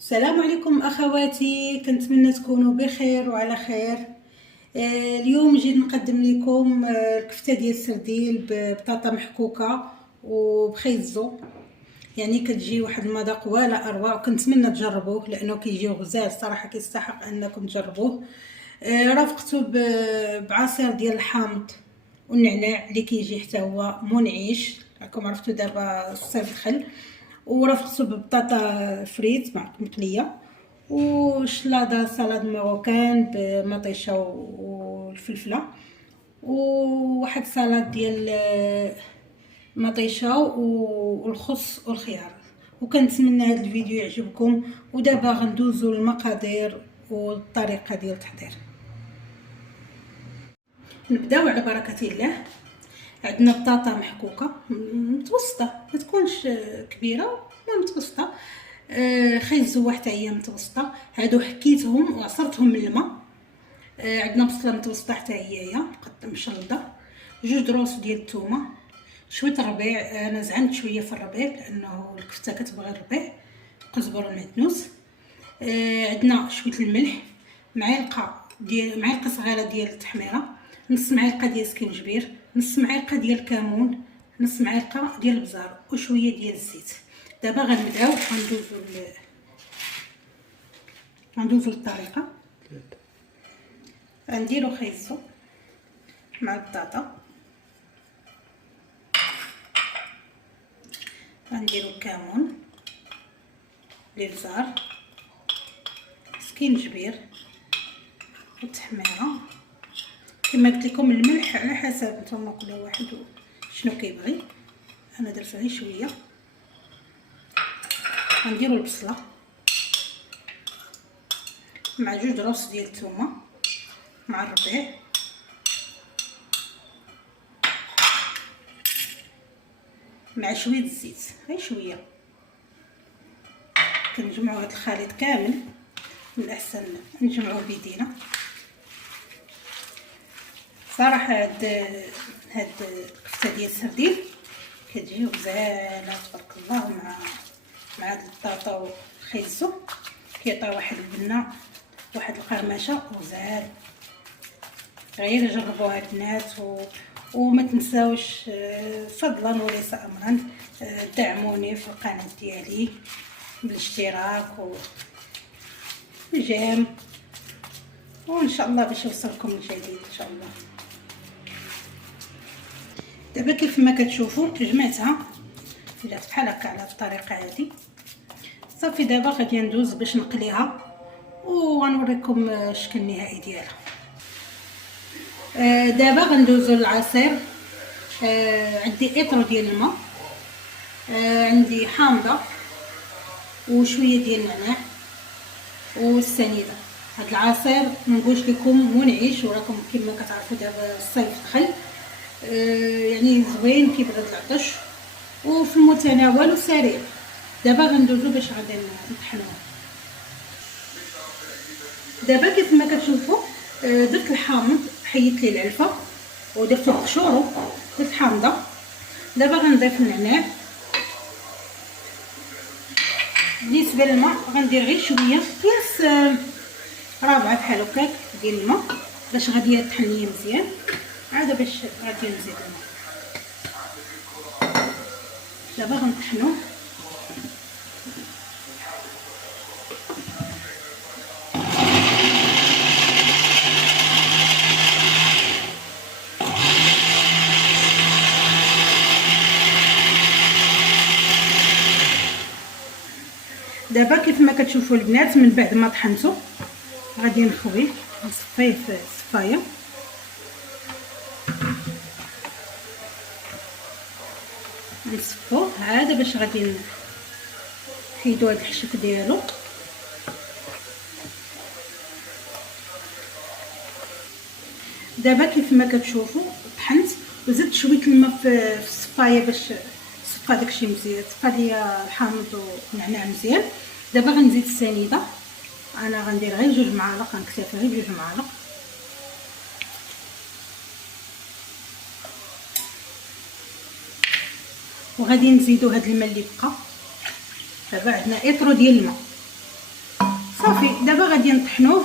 السلام عليكم اخواتي، كنتمنى تكونوا بخير وعلى خير. اليوم جيت نقدم لكم الكفته ديال السرديل ببطاطا محكوكه وبخيزو. يعني كتجي واحد المذاق ولا اروع، وكنتمنى تجربوه لانه كيجيو غزال صراحه، كيستحق انكم تجربوه. رافقته بعصير ديال الحامض والنعناع اللي كيجي حتى هو منعش، راكم عرفتوا دابا الصيف دخل. ورافقته ببطاطا فريت مقليه، وشلاضه سلطه ماروكان بمطيشه والفلفله، وواحد سلطه ديال مطيشه والخس والخيار. وكنتمنى هذا الفيديو يعجبكم. ودابا غندوزو للمقادير والطريقه ديال التحضير. نبداو على بركه الله. عندنا بطاطا محكوكه متوسطه، ما تكونش كبيره، ما متوسطه. خيزو حتى هي متوسطه. هادو حكيتهم وعصرتهم من الماء. عندنا بصله متوسطه حتى هي مشلضه. جوج دروس ديال الثومه، شويه الربيع. انا زعنت شويه في الربيع لانه الكفته كتبغي الربيع. قزبر المعدنوس. عندنا شويه الملح، معلقه صغيره ديال التحميره، نص معلقه ديال سكينجبير، نص معلقه ديال الكمون، نص معلقه ديال البزار، وشويه ديال الزيت. دابا غنبداو غندوزو للطريقه. غنديرو خيزو مع البطاطا، غنديرو الكمون، البزار، سكينجبير، والتحميره. كما قلت لكم الملح على حسب نتوما كل واحد شنو كيبغي. انا درت غير شويه. غنديروا البصله مع جوج دروس ديال الثومه مع الربيع، مع شويه الزيت، غير شويه. كنجمعوا هذا الخليط كامل، من الاحسن نجمعوه بيدينا. صراحه هاد الكفته ديال السرديل كتجي غزاله تبارك الله مع هاد البطاطا والخيزو. كيعطي واحد البنه، واحد القرمشه غزال. غير جربوها البنات وما تنساوش فضلا وليس امرا دعموني في القناه ديالي بالاشتراك والجيم، وان شاء الله باش يوصلكم الجديد ان شاء الله. دابا كيف ما كتشوفوا جمعتها بحال هكا على الطريقه هذه. صافي دابا غادي ندوز باش نقليها وغنوريكم الشكل النهائي ديالها. دابا غندوزو للعصير. عندي اطرو ديال الماء، عندي حامضه وشويه ديال النعناع والسنيده. هاد العصير منقولش لكم منعش، وراكم كما كتعرفوا دابا الصيف دخل. يعني زوين كيبرد العطش وفي المتناول وسريع. دابا غندوزو باش غادي نطحنوه. دابا كيف ما كتشوفوا درت الحامض، حيدت ليه العلفه ودرت القشورو، درت حامضه. دابا غنضيف النعناع. بالنسبه للماء غندير غير شويه، قياس رابعه بحال هكاك ديال الماء باش غادي يطحن ليا مزيان. عاد باش غادي نزيد الماء. دابا غنطحنوه. دابا كيف ما كتشوفوا البنات، من بعد ما طحنته غادي نخويه، نصفيه في الصفايه. نصفوه عاد باش غادي نحيدو هاد الحشك ديالو. دابا كيف ما كتشوفوا طحنت وزدت شويه الماء في الصفايه باش صفى داكشي مزيان، صفى ليا الحامض والنعناع مزيان. دابا غنزيد السنيده. انا غندير غير جوج معالق، غنكتفي غير بجوج معالق. وغادي نزيدو هاد الماء اللي بقى. دابا عندنا اطرو ديال الماء، صافي دابا غادي نطحنوه،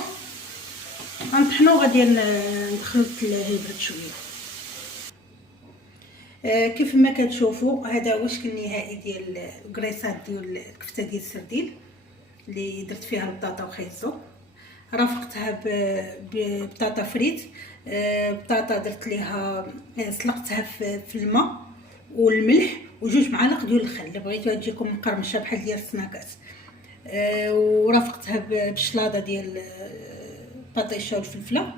غادي ندخلو الثلاجه يبرد شويه. كيف ما كتشوفوا هذا هو الشكل النهائي ديال الكريسات ديال الكفته ديال السرديل اللي درت فيها البطاطا وخيزو. رافقتها ببطاطا فريت. بطاطا درت ليها سلقتها في الماء والملح وجوج معالق ديال الخل اللي بغيتوها تجيكم مقرمشه بحال ديال السناكات. ورافقتها بالشلاضه ديال البطيشه والفلفله،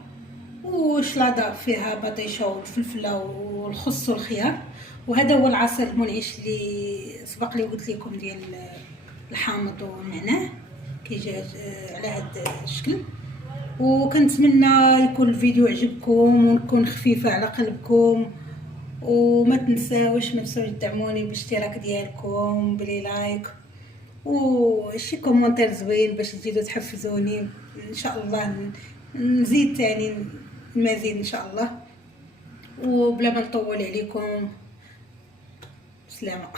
وشلاضه فيها بطيشه والفلفله والخس والخيار. وهذا هو العصير المنعش اللي سبق لي قلت لكم ديال الحامض والنعناع كيجي على هذا الشكل. وكنتمنى يكون الفيديو عجبكم ونكون خفيفه على قلبكم، وما تنساوش تدعموني بالاشتراك ديالكم بلي لايك وشي كومونتير زوين باش تزيدوا تحفزوني ان شاء الله نزيد ثاني المزيد ان شاء الله. وبلا ما نطول عليكم، سلامه.